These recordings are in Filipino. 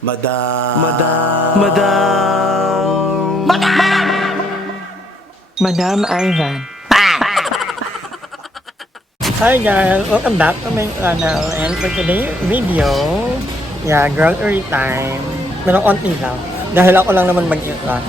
Madam. Madam Ivan. Hi guys, welcome back to my channel, and for today's video, grocery time. Pero konti lang, dahil ako lang naman mag-isa.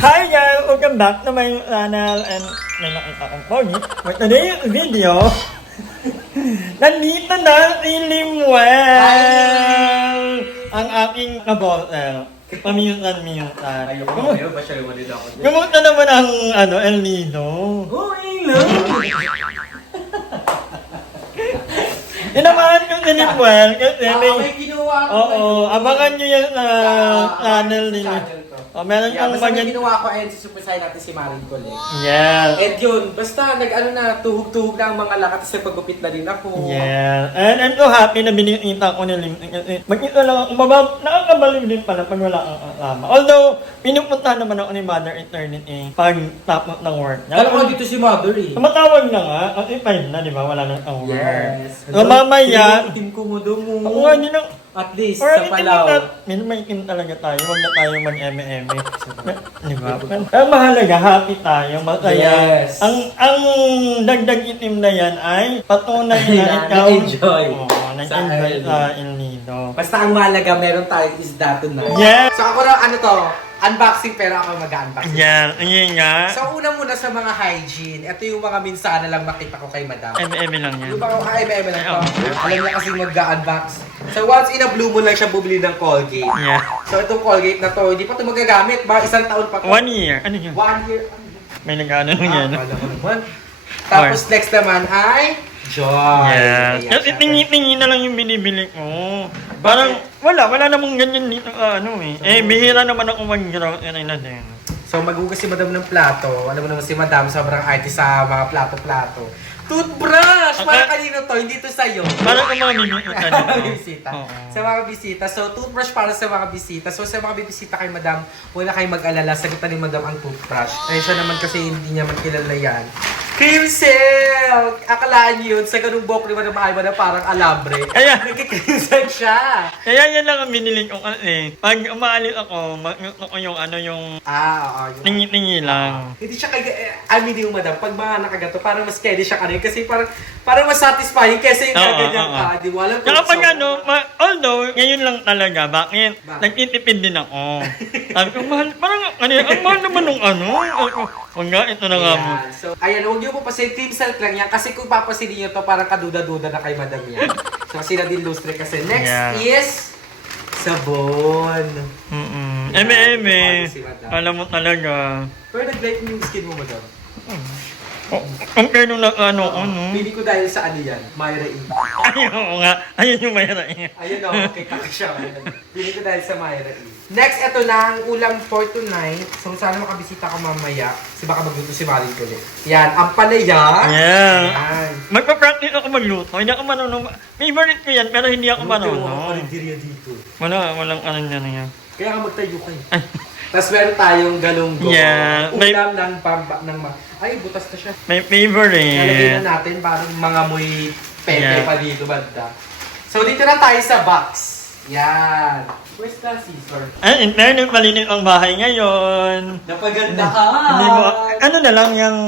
Hi guys, welcome back to my channel, and may nakita kong pogi. For today's video, nandito na si Limuel! Ang aking kabotler. Paminsan-minsan. Ayoko ba siya yung nila ako dyan? Kamusta naman ang El Nido? Okay lang! Inamahan ko si Limuel kasi may ginawa ko. Oo, abangan nyo yan sa channel nila. Channel ko. Meron kang Basta may magand... ginawa ko ayun sa Super Saiyan natin si Maring Cole. Yeah. And yun, basta tuhog-tuhog na ang mga lakat kasi pagupit na rin ako. Yeah. And I'm so happy na binikita ko ni Limuel kasi mag-ito lang ako, nakakabaliw din pala pag wala kang kasama. Although, pinupunta naman ako ni Mother Eternity pag tapos ng work. Alam ko dito si Mother eh. Tumatawag na nga, kasi 5 na, di ba? Wala nang work. Yes. So, mamaya, Team ko mo doon mo. ako nga din ang... At least, Or sa Palaw. may itim talaga tayo. Huwag na tayo mag-eme-eme. Di ba? Pero mahalaga, happy tayo, masaya. Yes. Ang dagdag itim na yan ay patunay na Na ikaw. nag-enjoy. Oo, nag-enjoy sa El Nido. Basta ang mahalaga, meron tayong isda tonight. Yes! So ako na, unboxing pero ako mag-unboxing. Yan, ayun nga. So una muna sa mga hygiene, ito yung mga minsan na lang makita ko kay Madam. Eme-eme lang yan. Yung mga ka-MM lang to. Oo. Alam niya kasi mag-unbox. So once in a blue moon lang siya bumili ng Colgate. Yeah. So itong Colgate na to, hindi pa ito magagamit. Baka isang taon pa to. 1 year. Ano yun? 1 year. May nag-ano lang yan. Akala ko naman. Tapos next naman ay Joy. Yes. Ayan, Kasi syempre. tingi-tingi na lang yung binibili ko. Parang, wala namang ganyan dito, bihira naman ako mag-grocery na din. So maghugas si Madam ng plato. Alam mo naman si Madam, sobrang artist sa mga plato-plato. Toothbrush! Para kanino to? Hindi to sa'yo. Parang kung mga bibili ka Mga dito. bisita. Oo. Sa mga bisita. So, toothbrush para sa mga bisita. So, sa mga bibisita kay Madam, wala kayong mag-alala. Sagutan ni Madam ang toothbrush. Ay, siya naman kasi hindi niya magkilala yan. Cream silk! Akalaan niyo yun, sa ganung buhok ni Madam Alba na parang alambre. Kaya- Nagkikream silk siya. Kaya yan lang ang binili ko kasi. Pag umaalis ako, magnuto ko yung yung Oo. Yung... tingi-tingi lang. Hindi siya aminin mo, Madam. Pag mga nakagato, parang mas steady siya kanina. Kasi parang mas satisfying kasi yung Oo, kaganyan oo. ka. Di mo alam Saka pag so- although, ngayon lang talaga, bakit? Bakit? Nagtitipid din ako. Sabi ko, mahal, parang, ang mahal naman nung Huwag nga, ito na nga mo. Ayan. So, ayan, huwag niyo po pasin, cream silk lang yan. Kasi kung papasilin niyo to, parang kaduda-duda na kay Madam yan. So, sila din lustre kasi. Next Yeah. is sabon. Eme-eme. Si Madam. Alam mo talaga. Pero nag-light yung skin mo, Madam. Compare nung Pili ko dahil sa ano yan, Myra E. Ayun oo nga. Ayun yung mayroon. Ayun o, okay, kakasya. Pili ko dahil sa Myra E. Next, ito na ang ulam for tonight. So, sana makabisita ka mamaya. Kasi baka magluto si Maring ulit. Yan, ang palaya. Yeah. Yan. Magpa-practice ako magluto. Hindi ako marunong. Favorite ko yan, pero hindi ako Ano yung mga marunong. karinderya dito? Walang ano yan. Kaya nga magtayo kayo. Tapos meron tayong galunggong. Yeah, may- Ulam ng ay, butas na siya. May Nalagay favorite. na natin parang mga muy pepe Yeah. pa dito banda. So dito na tayo sa box. Yan. Where's the scissor? Ay, in fairness, malinis ang bahay ngayon. Napaganda Hindi mo, ano na lang yung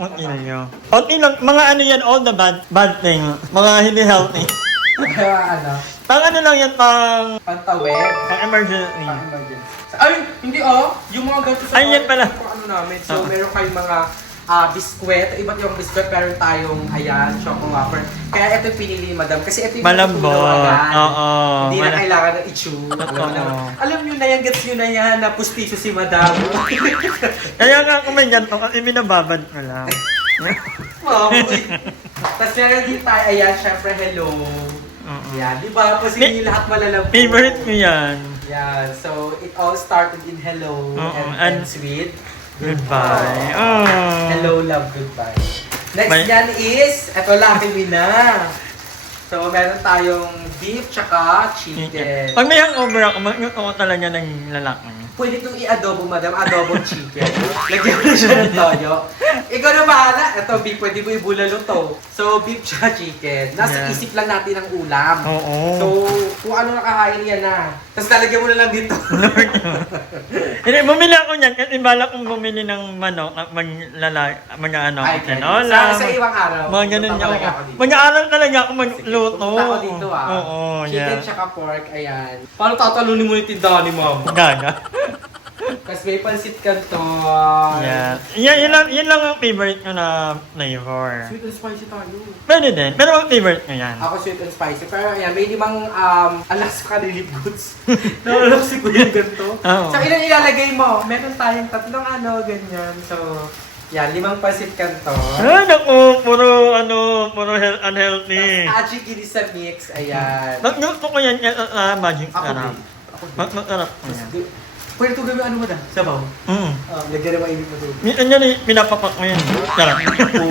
unti na yun. Unti lang, mga ano yan, all the bad thing. Mga hindi healthy. Kaya ano, Pang ano lang yan, pang pantawid. emergency. Emergency. Ay, hindi yung mga ganito sa Ay, yan pala. Kung ano namin. So Oo. meron kayong mga biskwit, iba't yung biskwit, meron tayong, ayan, choco wafer. Kaya ito yung pinili ni Madam. Kasi ito yung Malambot. matutunaw agad. Oo. Hindi na kailangan ng i-chew. Alam nyo na yan, gets nyo na yan, na pustiso si Madam. Kaya nga kung may ganito, kasi binababad ko lang. Mamoy. Tapos meron din tayo, ayan, syempre, hello. Yan, di ba? Kasi hindi lahat malalambot. Favorite ko yan. Yan, so it all started in hello and ends with Goodbye. Oh. hello, love, goodbye. Next Bye. yan is, eto Lucky Me na. So, meron tayong beef tsaka chicken. Pag may hangover ako, magluto ko talaga ng lalaki. pwede kong i-adobo, madam. Adobo chicken. Lagyan mo na siya ng toyo. Ikaw na bahala. Ito, beef. Pwede mo ibulalo to. So, beef siya chicken. Nasa isip lang natin ang ulam. Oo. So, kung ano nakakain yan na. Tapos lalagyan mo na lang dito. Hindi, bumili ako niyan kasi bala kong bumili ng manok at mga ano, Ay, tinola. sa iwang araw. Mga ganun Punta niya talaga ako. ako dito. Mag-aaral talaga ako magluto. Pupunta ako dito Oo, Chicken yeah. tsaka pork, ayan. Paano tatalunin mo yung tindahan ni mama? Gaga. Kasi may pansit canton. Yeah. Yan lang ang favorite ko na flavor. Sweet and spicy tayo. Pwede din. Pero ang favorite ko yan. Ako sweet and spicy. Pero ayan, may limang alas ka lilip goods. Nalala ko si Kuya ganito. Oo. So, ilan ilalagay mo? Meron tayong tatlong ano, ganyan. So, yan, 5 pansit canton. Ay, naku, puro unhealthy. Aji kini sa mix, ayan. Magluto ko yan magic Ako sarap. din. Ako din. Masarap ko yan. Pwede ito gawin ano mo na? Sabaw? Lagyan na mainit mo ito. Minsan yan pinapapak mo yan. Sarap.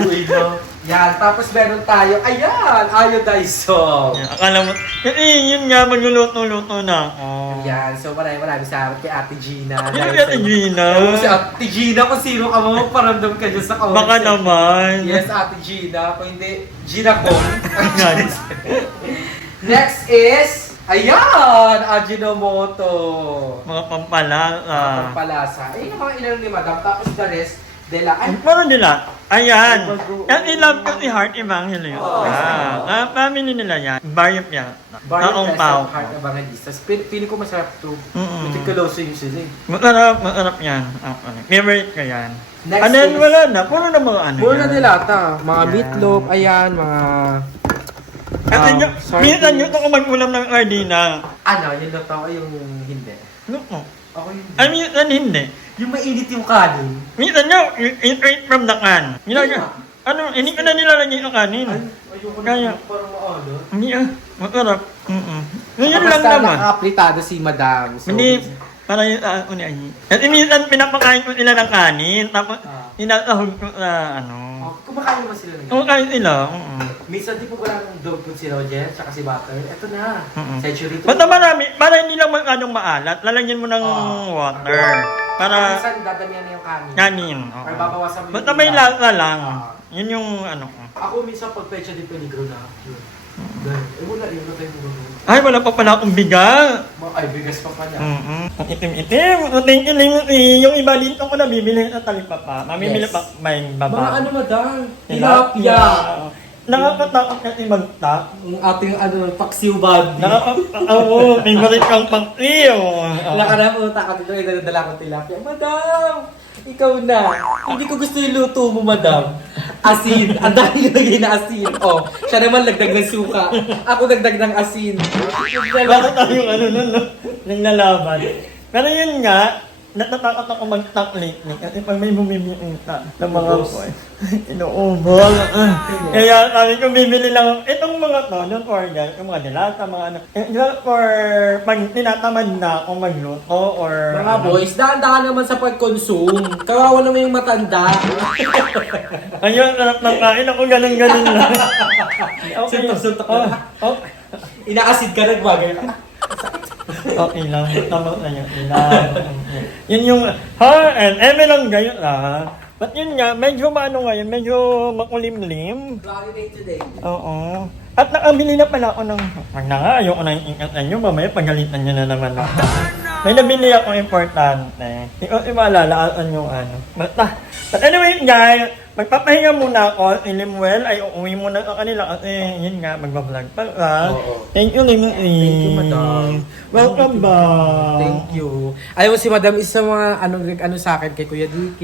Uy, no? Yan, tapos meron tayo, ayan, iodized salt. Yan, akala mo, yun nga, magluluto-luto na ako. Yan, so maraming salamat kay Ate Gina. Yun yung Ate Gina. Oo, si Ate Gina, kung sino ka mo, paramdam ka dyan sa comments. Baka naman. Yes, Ate Gina. Kung hindi, Gina ko. Yan. Next is, ayan, Ajinomoto. Mga pampalasa. Palasa. Ayun yung mga ilan ni Madam. Tapos the rest, dela. Ay, Meron nila. Ayan. Yan ilove ko si Heart Evangelist. Family nila yan. Bayop yan. Taong pao. Heart Evangelistas. Pili ko masarap to. Mm-mm. Meticuloso yung sila eh. Masarap yan. Favorite ko yan. Next And then is- wala na. Puro na mga ano Puro na yan. nilata. Mga Yan. meatloaf, ayan, mga... Kasi minsan sardines. yun ako mag-ulam ng Ardina. Ano, yung luto o yung hindi? Luto. Ako yung Ay, minsan hindi. Yung mainit yung kanin. Minsan nyo, straight from the can. Yun Hindi ko na nilalagay yung kanin. Ayoko Kaya. parang maano. Hindi masarap. Yun lang Basta naman. naka-apritado si Madam. So, Hindi, para yung uni ay. Kasi minsan pinapakain ko sila ng kanin, tapos inasahog ko sa kumakain naman sila ng kumakain sila. Minsan di po wala ng dog food si Roger, tsaka si Butter. Eto na. Century 2. Basta marami, para hindi lang masyadong maalat, lalagyan mo ng water. Para Minsan dadamihan na yung kanin. kanin. Or babawasan mo Basta may lasa lang. Yun yung ko. Ako minsan pag pecha di peligro na. Yun. Eh wala yun. Wala tayo mo. Ay, wala pa pala akong biga. Ay, bigas pa pa niya. Ang itim-itim. Thank you, Limity. Yung iba dito ko na bibili sa talipapa. Mamimili Yes. pa may baba. Mga ano Madam? Tilapia. Nakakatakot kasi magtak. Ang ating paksiw body. Oo, favorite kang pang-iyo. Nakarapunta ka dito, idadala ko tilapia. Madam! Ikaw na. Hindi ko gusto yung luto mo, Madam. Asin. Ang dami yung naging na asin. Oh, siya naman lagdag ng suka. Ako dagdag ng asin. Bakit tayong nang lalaban? Pero yun nga, natatakot ako mag-talk lately kasi pag may bumibita sa mga boy, inuubol. Kaya sabi ko, bibili lang itong mga to, don't forget, yung mga dilata, mga ano. For pag tinatamad na akong magluto or... Mga boys, daan-daan naman sa pag-consume. Kawawa naman yung matanda. Ayun, sarap ng kain ako, ganun-ganun lang. Suntok-suntok Oh, na. oh. Inaasid ka na, bagay. Okay lang, tama na yun. Yun yung, eme lang gayon lang. But yun nga, medyo maano ngayon, medyo makulimlim. Validate today. Oo. At nakabili na pala ako ng, wag na nga, ayoko na yung ingatan nyo, mamaya pagalitan nyo na naman ako. May nabili ako importante. Hindi ko maalala yung ano. But anyway guys, magpapahinga muna ako. Si Limwell ay uuwi muna sa kanila kasi yun nga, magbablog pa. Oo. Thank you, Limwell. Thank you, Madam. Welcome back. Thank you. Ayaw si Madam, isa mga ano sa akin kay Kuya DK.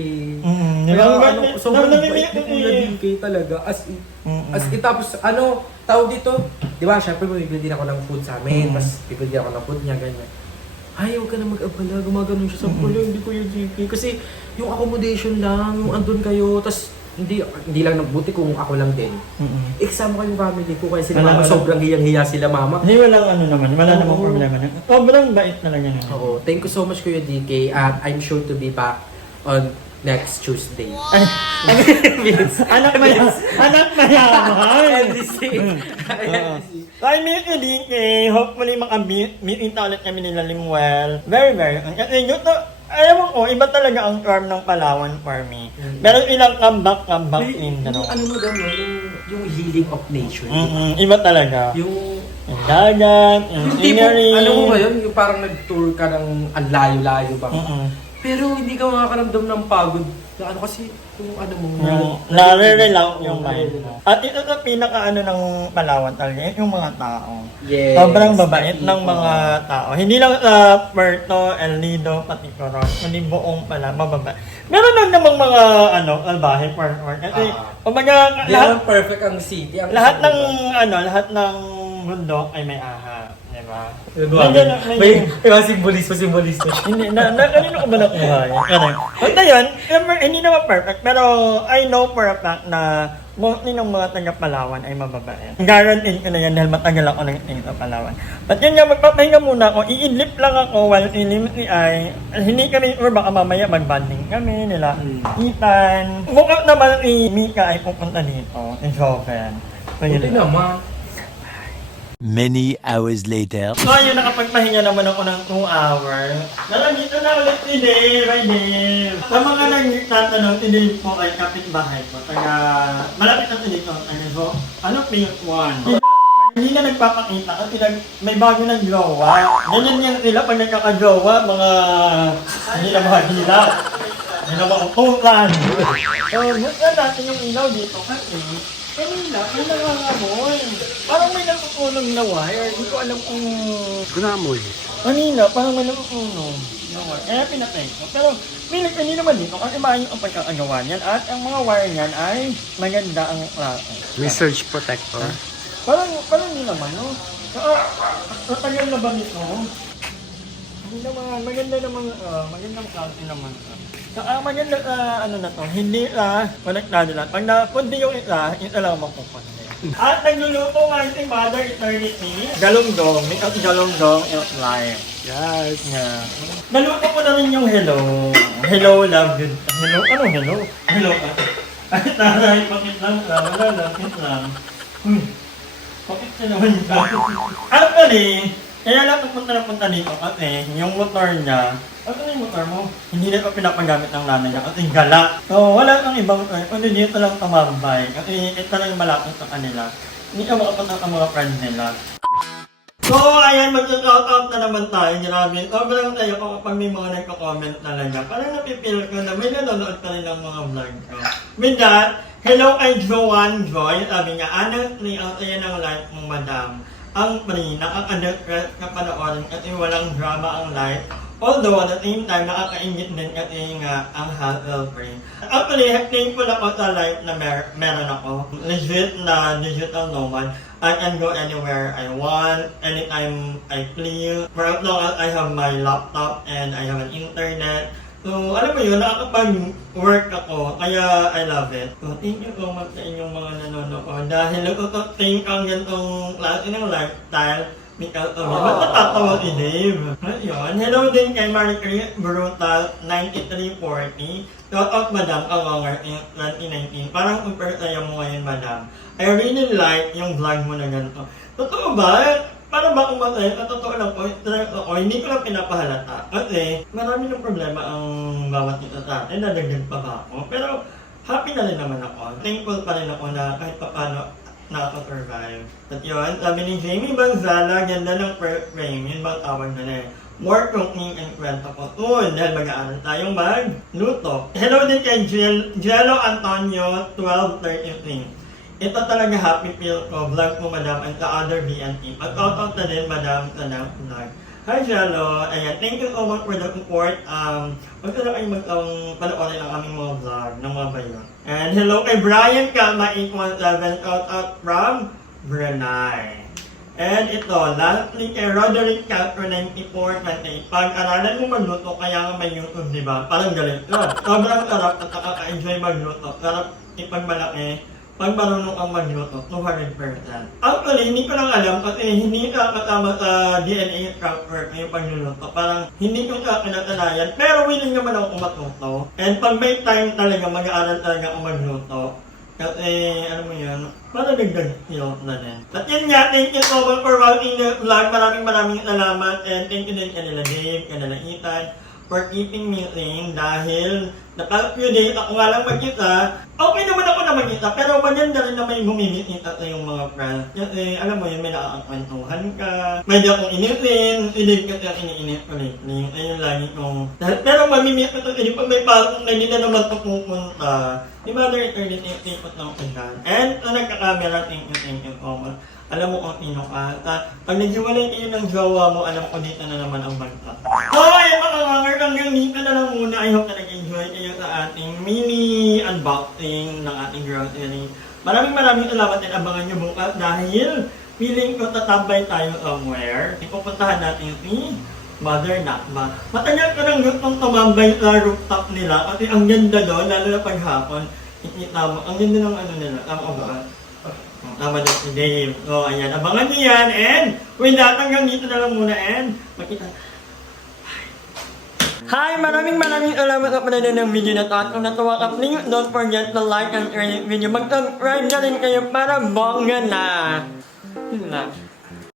Sobrang bait ni Kuya DK talaga. As in, tapos tawag dito, di ba, syempre bibili din ako ng food sa amin, mas bibili din ako ng food niya, ganyan. Ay, huwag ka na mag-abala, gumaganon siya sa pula, hindi ko yung GP. Kasi yung accommodation lang, yung andun kayo, tas hindi lang nabuti kung ako lang din. Eksama ko yung family ko, kaya sila mama, sobrang hiyang-hiya sila mama. Hindi, wala namang problema na. Sobrang bait talaga na. Oo, thank you so much Kuya DK, at I'm sure to be back on next Tuesday. Ay, anak mayaman. Anak mayaman. MDC. I meet you, DK. Hopefully, maka-meeting ulit kami nila Limuel. Very, very. Kasi yun to, alam ko, iba talaga ang term ng Palawan for me. Meron ilang comeback in, Yung ano mo daw, no? Yung healing of nature. Iba talaga. Yung dagat, yung tipo, scenery. ano mo ba yun? Yung parang nag-tour ka ng ang layo-layo ba? Pero hindi ka makakaramdam ng pagod. Na ano kasi, yung ano mo. Yung nare-relax yung mind mo. At ito sa pinaka-ano ng Palawan talaga, yung mga tao. Yes. Sobrang babait ng mga tao. Hindi lang sa Puerto, El Nido, pati Coron, kundi buong pala, mababait. Meron lang namang mga, albahe, kasi, kumbaga, Di naman perfect ang city. Ang lahat ng, isang lahat ng bundok ay may aha. Diba? May simbolismo. Hindi, kanino ko ba nakuha yan? Basta yun, hindi naman perfect, pero I know for a fact na mostly ng mga taga-Palawan ay mababait. Guaranteed ko na yan dahil matagal ako ng sa Palawan. At yun nga, magpapahinga muna ako, i-idlip lang ako while ilimit ni Ay. Hindi kami, or baka mamaya mag-banding kami nila. Ethan. Mukhang naman ni Mika ay pupunta dito, in Joven. Buti naman. Many hours later. So ayun, nakapagpahinga naman ako ng 2 hours. Nandito na ulit si Dave, by Dave. Sa mga nagtatanong, si Dave po ay kapitbahay ko. Malapit na si dito. Ano pink one? Hindi na nagpapakita kasi may bago ng jowa. Ganyan yan sila pag nagkaka-jowa, mga hindi na mahagila. Hindi na mautukan. So, buksan natin yung ilaw dito kasi kanina, may nangangamoy. Parang may nakukulong na wire. Hindi ko alam kung... Gunamoy. Kanina, parang may nakukulong na wire. Kaya pinatay ko. Pero, pilit hindi naman dito kasi maayos ang pagkakagawa niyan. At ang mga wire niyan ay maganda ang klase. May surge protector. Parang hindi naman, no? Tagal na ba nito? Hindi naman, magandang klase naman. Maganda na to, hindi konektado lang. Pag napundi yung isa lang mapupundi. At nagluluto nga si Mother Eternity. Galunggong, may galunggong is life. Yes. Yeah. Naluto ko na rin yung hello. Hello, love you. Hello? Ano hello? Hello ka? Ay, taray, pakit lang ka. Wala lang, pakit lang. Pakit ka naman ka. Actually, kaya lang punta dito kasi yung motor niya, ano yung motor mo? Hindi na pa pinapagamit ng nanay niya kasi gala. So wala kang ibang motor, kundi dito lang tumambay kasi ito lang yung malapit sa kanila. Hindi ka makapunta sa mga friends nila. So ayan, mag-shout out na naman tayo. Grabe, sobrang tayo ko kapag may mga nagko-comment talaga. Parang napipil ko na may nanonood pa rin ng mga vlog ko. With that, hello kay Joanne Joy. Sabi niya, honestly, ang saya ng life mong madam. Ang free, nakaka-depress na panoorin kasi walang drama ang life. Although at the same time, nakakaingit din kasi nga ang hassle-free. Actually, thankful ako sa life na meron ako. Legit na digital nomad. I can go anywhere I want, anytime I feel. For as long as I have my laptop and I have an internet. So, alam mo yun, nakakapag-work ako, kaya I love it. So, thank you so much sa inyong mga nanonood. Dahil nagtututink ang ganitong klase ng lifestyle, because of it. Ba't natatawa si Dave? Ayun. Hello din kay Marie Brutal 9340. Shout out, Madam Kalongar, 2019. Parang super saya mo ngayon, Madam. I really like yung vlog mo na ganito. Totoo ba? Para ba kung masaya? Totoo lang po, hindi ko lang pinapahalata. Kasi marami ng problema ang bawat isa sa atin, nadagdag pa ba ako. Pero happy na rin naman ako. Thankful pa rin ako na kahit pa paano nakaka-survive. At yun, sabi ni Jamie Banzala, ganda ng first frame. Yun bang tawag na more cooking and kwento ko. Dahil mag-aaral tayong magluto. Hello din kay Jello Antonio 1233. Ito talaga happy feel ko, vlog mo Madam and the other VNT. Pag-out na din Madam sa vlog. Hi Jello! Ayan, thank you so much for the support. Huwag na kayo panoorin ang aming mga vlog ng mga bayon. And hello kay Brian Kalma 817, out from Brunei. And ito, lastly kay Roderick Castro 9428. Pag-aralan mo magluto, kaya nga may YouTube, di ba? Parang galit ko. Sobrang sarap at nakaka-enjoy magluto. Sarap ipagmalaki. pag marunong kang magluto, 200%. Actually, hindi ko lang alam kasi hindi ka kasama sa DNA transfer yung pagluluto. Parang hindi ko sa kinatalayan, pero willing naman ako matuto. And pag may time talaga, mag-aaral talaga ako magluto. Kasi, ano mo yan, para dagdag yun na din. At yun nga, thank you so much for watching the vlog. Maraming salamat. And thank you din kanila Dave, kanila Ethan, for keeping me sane dahil the past few days ako nga lang mag-isa. Okay naman ako na mag-isa, pero maganda rin na may bumibisita sa yung mga friends. Kasi alam mo yun, may nakakakwentuhan ka. Pwede akong initin, hindi kasi ang iniinit ko lately. Ayun lagi kong... Pero mamimit ko kasi pag may pasok na hindi na naman ito pupunta. Di ba, there is ikot ng pindan. And sa nagkakamera, thank you so much. Alam mo kung sino ka. Pag naghiwalay kayo ng jowa mo, alam ko dito na naman ang banta. So, ayun mga kanger, hanggang dito na lang muna. I hope na nag-enjoy kayo sa ating mini unboxing ng ating grocery. Maraming salamat at abangan nyo bukas dahil feeling ko tatambay tayo somewhere. Ipupuntahan natin si Mother Nakba. Matagal ko nang gustong tumambay sa rooftop nila kasi ang ganda doon, lalo na paghapon. Ang ganda ng ano nila, tama ba? Tama doon si Dave. So, ayan, abangan niyo yan. And, with that, hanggang dito na lang muna. And, makita. Hi! Maraming salamat sa panonood ng video na to. At kung natuwa ka, please don't forget to like and share this video. Mag-subscribe na rin kayo para bongga na. Yun lang.